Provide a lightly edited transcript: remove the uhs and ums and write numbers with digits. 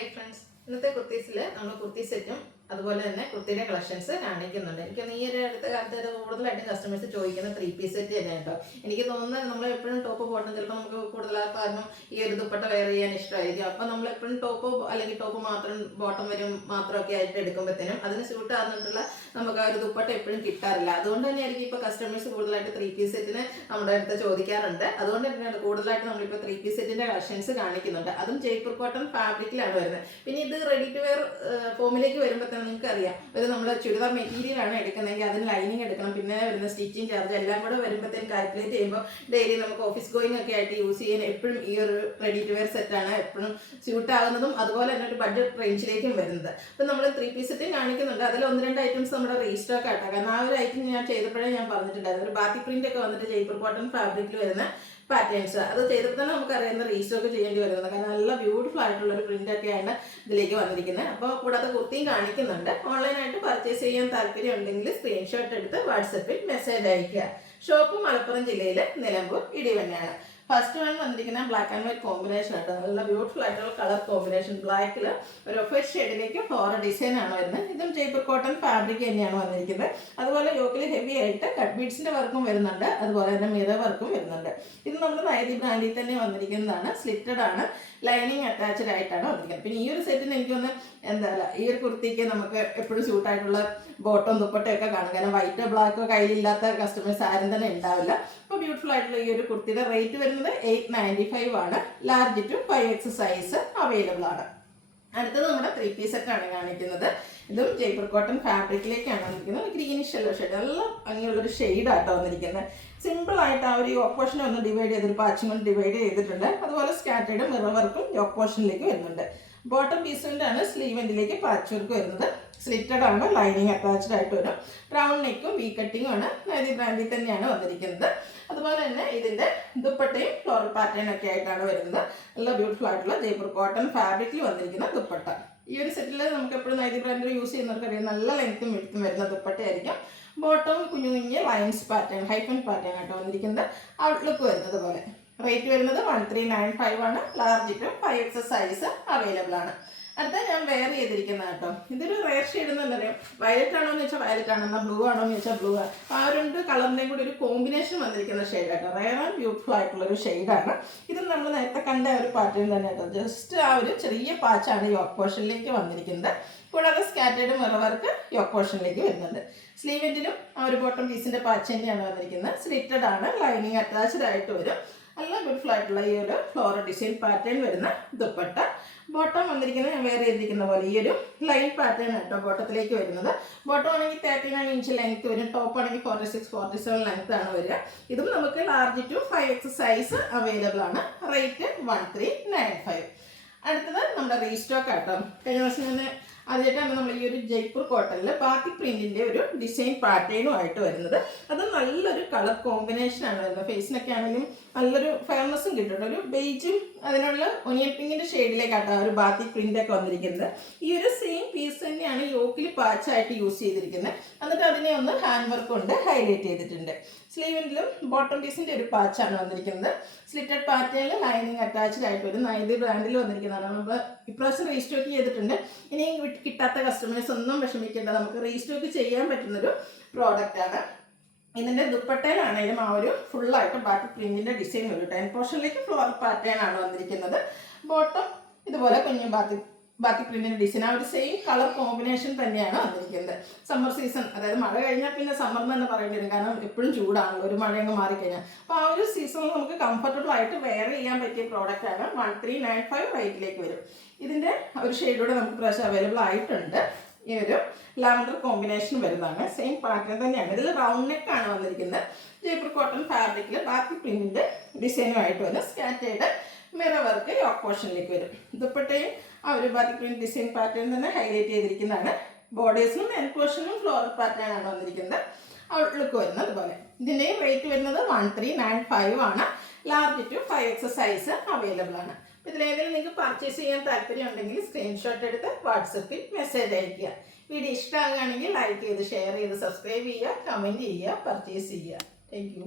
Hi friends, ഇന്നത്തെ കുർത്തീസിൽ നമ്മൾ കുർത്തി സെറ്റും അതുപോലെ തന്നെ കുർത്തിയുടെ കളക്ഷൻസ് കാണിക്കുന്നുണ്ട്. എനിക്കൊന്ന് ഈ ഒരു അടുത്ത കാലത്ത് കൂടുതലായിട്ടും കസ്റ്റമേഴ്സ് ചോദിക്കുന്ന 3 പീസ് സെറ്റ് തന്നെ കേട്ടോ. എനിക്ക് തോന്നുന്നത് നമ്മൾ എപ്പോഴും ടോപ്പ് ബോട്ടം ചിലപ്പോൾ നമുക്ക് കൂടുതലായിട്ട് കാരണം ഈ ഒരു ദുപ്പട്ട വെയർ ചെയ്യാൻ ഇഷ്ടമായിരിക്കും. അപ്പോൾ നമ്മൾ എപ്പോഴും ടോപ്പ് അല്ലെങ്കിൽ ടോപ്പ് മാത്രം ബോട്ടം വരും മാത്രമൊക്കെ ആയിട്ട് എടുക്കുമ്പോഴത്തേനും അതിന് സ്യൂട്ട് ആകുന്നിട്ടുള്ള നമുക്ക് ആ ഒരു ദുപ്പട്ട എപ്പോഴും കിട്ടാറില്ല. അതുകൊണ്ട് തന്നെ ആയിരിക്കും ഇപ്പോൾ കസ്റ്റമേഴ്സ് കൂടുതലായിട്ട് 3 പീസ് സെറ്റിന് നമ്മുടെ അടുത്ത് ചോദിക്കാറുണ്ട്. അതുകൊണ്ട് തന്നെയാണ് കൂടുതലായിട്ട് നമ്മളിപ്പോൾ 3 പീസ് സെറ്റിൻ്റെ കളക്ഷൻസ് കാണിക്കുന്നുണ്ട്. അതും ജയ്പൂർ കോട്ടൺ ഫാബ്രിക്കിലാണ് വരുന്നത്. പിന്നെ ഇത് റെഡി ടു വെയർ ഫോമിലേക്ക് വരുമ്പോൾ തന്നെ നിങ്ങൾക്ക് അറിയാം, ഇത് നമ്മൾ ചുരിദാർ മെറ്റീരിയൽ ആണ് എടുക്കുന്നതെങ്കിൽ അതിന് ലൈനിങ് എടുക്കണം, പിന്നെ വരുന്ന സ്റ്റിച്ചിങ് ചാർജ് എല്ലാം കൂടെ വരുമ്പോഴത്തേക്കും കാൽക്കുലേറ്റ് ചെയ്യുമ്പോൾ ഡെയിലി നമുക്ക് ഓഫീസ് ഗോയിങ് ഒക്കെ ആയിട്ട് യൂസ് ചെയ്യാൻ എപ്പോഴും ഈ ഒരു റെഡി ടു വെയർ സെറ്റാണ് എപ്പോഴും സ്യൂട്ട് ആകുന്നതും അതുപോലെ തന്നെ ഒരു ബഡ്ജറ്റ് റേഞ്ചിലേക്കും വരുന്നത്. അപ്പം നമ്മൾ 3 പീസ് സെറ്റും കാണിക്കുന്നുണ്ട്. അതിൽ 1-2 ഐറ്റംസ് നമ്മുടെ റീസ്റ്റോക്ക് ആട്ടോ. കാരണം ആ ഒരു ഐറ്റം ഞാൻ ചെയ്തപ്പോഴേ ഞാൻ പറഞ്ഞിട്ടുണ്ടായിരുന്നു, ഒരു ബാത്തി പ്രിന്റ് ഒക്കെ വന്നിട്ട് ജയ്പൂർ കോട്ടൺ ഫാബ്രിക്കിൽ വരുന്ന പാറ്റേൺസ് അത് ചെയ്തപ്പോൾ തന്നെ നമുക്ക് അറിയുന്ന റീസ്റ്റോക്ക് ചെയ്യേണ്ടി വരുന്നത്. കാരണം നല്ല ബ്യൂട്ടിഫുൾ ആയിട്ടുള്ള ഒരു പ്രിന്റ് ഒക്കെയാണ് ഇതിലേക്ക് വന്നിരിക്കുന്നത്. അപ്പോൾ കൂടാതെ കുർത്തിയും കാണിക്കുന്നുണ്ട്. ഓൺലൈനായിട്ട് പർച്ചേസ് ചെയ്യാൻ താല്പര്യം ഉണ്ടെങ്കിൽ സ്ക്രീൻഷോട്ട് എടുത്ത് വാട്സപ്പിൽ മെസ്സേജ് അയയ്ക്കുക. ഷോപ്പ് മലപ്പുറം ജില്ലയിലെ നിലമ്പൂർ ഇടിവണ്ണയാണ്. ഫസ്റ്റ് വൺ വന്നിരിക്കുന്ന ബ്ലാക്ക് ആൻഡ് വൈറ്റ് കോമ്പിനേഷൻ ആട്ടോ. നല്ല ബ്യൂട്ടിഫുൾ ആയിട്ടുള്ള കളർ കോമ്പിനേഷൻ. ബ്ലാക്കിൽ ഒരു ഓഫ് ഷെയ്ഡിലേക്ക് ഫ്ലോറൽ ഡിസൈൻ ആണ് വരുന്നത്. ഇതും ജയ്പൂർ കോട്ടൺ ഫാബ്രിക് തന്നെയാണ് വന്നിരിക്കുന്നത്. അതുപോലെ യോക്കിൽ ഹെവി ആയിട്ട് കട്ട് ബീഡ്സിന്റെ വർക്കും വരുന്നുണ്ട്, അതുപോലെ തന്നെ മിറർ വർക്കും വരുന്നുണ്ട്. ഇത് നമ്മൾ നൈതി ബ്രാൻഡിൽ തന്നെ വന്നിരിക്കുന്നതാണ്. സ്ലിറ്റഡ് ആണ്, ലൈനിങ് അറ്റാച്ച്ഡ് ആയിട്ടാണ് വന്നിരിക്കുന്നത്. പിന്നെ ഈ ഒരു സെറ്റിന് എനിക്കൊന്ന് ഈ ഒരു കുർത്തിക്ക് നമുക്ക് എപ്പോഴും സ്യൂട്ടായിട്ടുള്ള ബോട്ടം ദുപ്പട്ടയൊക്കെ കാണും. കാരണം വൈറ്റോ ബ്ലാക്കോ കയ്യിലില്ലാത്ത കസ്റ്റമേഴ്സ് ആരും തന്നെ ഉണ്ടാവില്ല. അപ്പോൾ ബ്യൂട്ടിഫുൾ ആയിട്ടുള്ള ഈ ഒരു കുർത്തിയുടെ റേറ്റ് വരുന്നത് 895 ആണ്. Large to 5X size available ആണ്. അടുത്തത് നമ്മുടെ 3 പീസ് സെറ്റാണ് കാണിക്കുന്നത്. ഇതും ജയ്പൂർ കോട്ടൺ ഫാബ്രിക്കിലേക്കാണ് വന്നിരിക്കുന്നത്. ഗ്രീനിഷ് യെല്ലോ ഷെയ്ഡ്, നല്ല ഭംഗിയുള്ളൊരു ഷെയ്ഡാട്ടോ വന്നിരിക്കുന്നത്. സിമ്പിൾ ആയിട്ട് ആ ഒരു യോക്ക് പോർഷനെ ഒന്ന് ഡിവൈഡ് ചെയ്തൊരു പാച്ചും കൊണ്ട് ഡിവൈഡ് ചെയ്തിട്ടുണ്ട്. അതുപോലെ സ്കാറ്റേർഡ് മിറർ വർക്കും യോക്ക് പോർഷനിലേക്ക് വരുന്നുണ്ട്. ബോട്ടം പീസിൻ്റെ ആണ് സ്ലീവ് എൻഡിലേക്ക് പാച്ച് വർക്ക് വരുന്നത്. സ്ലിറ്റഡ് ആണ്, ലൈനിങ് അറ്റാച്ച്ഡ് ആയിട്ട് വരും. റൗണ്ട് നെക്കും വി കട്ടിങ്ങും ആണ്. നൈതി ബ്രാൻഡിൽ തന്നെയാണ് വന്നിരിക്കുന്നത്. അതുപോലെ തന്നെ ഇതിൻ്റെ ദുപ്പട്ടയും ഫ്ലോറൽ പാറ്റേൺ ഒക്കെ ആയിട്ടാണ് വരുന്നത്. നല്ല ബ്യൂട്ടിഫുൾ ആയിട്ടുള്ള ജയ്പൂർ കോട്ടൺ ഫാബ്രിക്കിൽ വന്നിരിക്കുന്ന ദുപ്പട്ട. ഈ ഒരു സെറ്റിൽ നമുക്ക് എപ്പോഴും നൈതി ബ്രാൻഡ് യൂസ് ചെയ്യുന്നവർക്ക് അറിയാം, നല്ല ലെങ്ത്തും വിഡ്ത്തും വരുന്ന ദുപ്പട്ടയായിരിക്കും. ബോട്ടം കുഞ്ഞു കുഞ്ഞ് ലൈൻസ് പാറ്റേൺ, ഹൈഫൻ പാറ്റേൺ ആയിട്ട് വന്നിരിക്കുന്നത്. ഔട്ട്ലുക്ക് വരുന്നത് പോലെ. റേറ്റ് വരുന്നത് 1395 ആണ്. Large to 5X size available ആണ്. അടുത്ത ഞാൻ വെയർ ചെയ്തിരിക്കുന്ന കേട്ടോ. ഇതൊരു റെയർ ഷെയ്ഡ് എന്ന് പറയാം. വയലറ്റ് ആണോ എന്ന് വെച്ചാൽ വയലറ്റ് ആണ്, എന്നാൽ ബ്ലൂ ആണോ എന്ന് വെച്ചാൽ ബ്ലൂ ആണ്. ആ രണ്ട് കളറിൻ്റെയും കൂടി ഒരു കോമ്പിനേഷൻ വന്നിരിക്കുന്ന ഷെയ്ഡ് കേട്ടോ. റെയർ ആൻഡ് ബ്യൂട്ടിഫുൾ ആയിട്ടുള്ളൊരു ഷെയ്ഡാണ്. ഇത് നമ്മൾ നേരത്തെ കണ്ട ഒരു പാറ്റേൺ തന്നെ കേട്ടോ. ജസ്റ്റ് ആ ഒരു ചെറിയ പാച്ചാണ് യോക്ക് പോർഷനിലേക്ക് വന്നിരിക്കുന്നത്. കൂടാതെ സ്കാറ്റേർഡ് മിറർ വർക്ക് യോക്ക് പോർഷനിലേക്ക് വരുന്നുണ്ട്. സ്ലീവ് എൻഡിലും ആ ഒരു ബോട്ടം പീസിൻ്റെ പാച്ച് തന്നെയാണ് വന്നിരിക്കുന്നത്. സ്ലിറ്റഡ് ആണ്, ലൈനിങ് അറ്റാച്ച്ഡ് ആയിട്ട് വരും. നല്ല ബ്യൂട്ടിഫുൾ ആയിട്ടുള്ള ഈ ഒരു ഫ്ലോറൽ ഡിസൈൻ പാറ്റേൺ വരുന്ന ദുപ്പട്ട. ബോട്ടം വന്നിരിക്കുന്നത് ഞാൻ വേറെ ചെയ്തിരിക്കുന്ന പോലെ ഈ ഒരു ലൈൻ പാറ്റേൺ ആട്ടോ ബോട്ടത്തിലേക്ക് വരുന്നത്. ബോട്ടം ആണെങ്കിൽ 39 ഇഞ്ച് ലെങ്ത് വരും. ടോപ്പ് ആണെങ്കിൽ 46-47 ലെങ്ത് ആണ് വരിക. ഇതും നമുക്ക് large to 5X size available ആണ്. റേറ്റ് 1395. അടുത്തത് നമ്മുടെ റീസ്റ്റോക്ക് ആട്ടോ. കഴിഞ്ഞ ദിവസം തന്നെ ആദ്യമായിട്ടാണ് നമ്മൾ ഈ ഒരു ജയ്പൂർ കോട്ടണിൽ ബാത്തി പ്രിന്റിൻ്റെ ഒരു ഡിസൈൻ പാറ്റേണും ആയിട്ട് വരുന്നത്. അത് നല്ലൊരു കളർ കോമ്പിനേഷനാണ് വരുന്നത്. ഫേസിനൊക്കെ ആണെങ്കിലും നല്ലൊരു ഫെയർനെസ്സും കിട്ടും. ഒരു ബേജും അതിനുള്ള ഒനിയൻ പിങ്കിൻ്റെ ഷെയ്ഡിലേക്കാട്ടോ ഒരു ബാത്തി പ്രിൻ്റൊക്കെ വന്നിരിക്കുന്നത്. ഈ ഒരു സെയിം പീസ് തന്നെയാണ് യോക്കിൽ പാച്ചായിട്ട് യൂസ് ചെയ്തിരിക്കുന്നത്. എന്നിട്ട് അതിനെ ഒന്ന് ഹാൻഡ് വർക്ക് കൊണ്ട് ഹൈലൈറ്റ് ചെയ്തിട്ടുണ്ട്. സ്ലീവിലും ബോട്ടം പീസിൻ്റെ ഒരു പാച്ചാണ് വന്നിരിക്കുന്നത്. സ്ലിറ്റഡ് പാറ്റേണിൽ ലൈനിങ് അറ്റാച്ച്ഡ് ആയിട്ട് വരും. നൈതി ബ്രാൻഡിൽ വന്നിരിക്കുന്നതാണ്. നമ്മൾ ഇപ്രാവശ്യം റീസ്റ്റോക്ക് ചെയ്തിട്ടുണ്ട്. ഇനി കിട്ടാത്ത കസ്റ്റമേഴ്സ് ഒന്നും വിഷമിക്കേണ്ട, നമുക്ക് റീസ്റ്റോക്ക് ചെയ്യാൻ പറ്റുന്നൊരു പ്രോഡക്റ്റാണ്. ഇതിൻ്റെ ദുപ്പട്ടയിലാണെങ്കിലും ആ ഒരു ഫുള്ളായിട്ട് ബാക്കി പ്രിന്റിൻ്റെ ഡിസൈൻ വരും. 10 പോർഷനിലേക്ക് ഫ്ലോറൽ പാറ്റേൺ ആണ് വന്നിരിക്കുന്നത്. ബോട്ടം ഇതുപോലെ കുഞ്ഞു ബാക്കി പ്രിന്റിൻ്റെ ഡിസൈൻ, ആ ഒരു സെയിം കളർ കോമ്പിനേഷൻ തന്നെയാണ് വന്നിരിക്കുന്നത്. സമ്മർ സീസൺ, അതായത് മഴ കഴിഞ്ഞാൽ പിന്നെ സമ്മർ എന്ന് തന്നെ പറയേണ്ടി വരും. കാരണം എപ്പോഴും ചൂടാണല്ലോ, ഒരു മഴയങ്ങ് മാറിക്കഴിഞ്ഞാൽ. അപ്പോൾ ആ ഒരു സീസണിൽ നമുക്ക് കംഫർട്ടബിൾ ആയിട്ട് വെയർ ചെയ്യാൻ പറ്റിയ പ്രോഡക്റ്റാണ്. 1395 റേറ്റിലേക്ക് വരും. ഇതിൻ്റെ ഒരു ഷെയ്ഡൂടെ നമുക്ക് പ്രാവശ്യം അവൈലബിൾ ആയിട്ടുണ്ട്. ഈ ഒരു ലാവൻഡർ കോമ്പിനേഷൻ വരുന്നതാണ്. സെയിം പാറ്റേൺ തന്നെയാണ്. ഇതിൽ റൗണ്ട് നെക്കാണ് വന്നിരിക്കുന്നത്. ജയ്പൂർ കോട്ടൺ ഫാബ്രിക്കിൽ ബാക്കി പ്രിന്റിൻ്റെ ഡിസൈനുമായിട്ട് വരും. സ്കാറ്റേർഡ് മിറർ വർക്ക് യോക്ക് പോർഷനിലേക്ക് വരും. ദുപ്പട്ടയും ആ ഒരു ബാക്കി പ്രിന്റ് ഡിസൈൻ പാറ്റേൺ തന്നെ ഹൈലൈറ്റ് ചെയ്തിരിക്കുന്നതാണ്. ബോർഡേഴ്സിനും എൻ പോർഷനും ഫ്ലോറൽ പാറ്റേൺ ആണ് വന്നിരിക്കുന്നത്. ഔട്ട്ലുക്ക് വരുന്നത് അതുപോലെ. ഇതിൻ്റെയും റേറ്റ് വരുന്നത് 1395 ആണ്. Large to 5X size available ആണ്. ഇതിലേതെങ്കിലും നിങ്ങൾക്ക് പർച്ചേസ് ചെയ്യാൻ താല്പര്യം ഉണ്ടെങ്കിൽ സ്ക്രീൻഷോട്ട് എടുത്ത് വാട്സപ്പിൽ മെസ്സേജ് അയയ്ക്കുക. വീഡിയോ ഇഷ്ടമാകുകയാണെങ്കിൽ ലൈക്ക് ചെയ്ത് ഷെയർ ചെയ്ത് സബ്സ്ക്രൈബ് ചെയ്യുക, കമൻറ്റ് ചെയ്യുക, പർച്ചേസ് ചെയ്യുക. Thank you.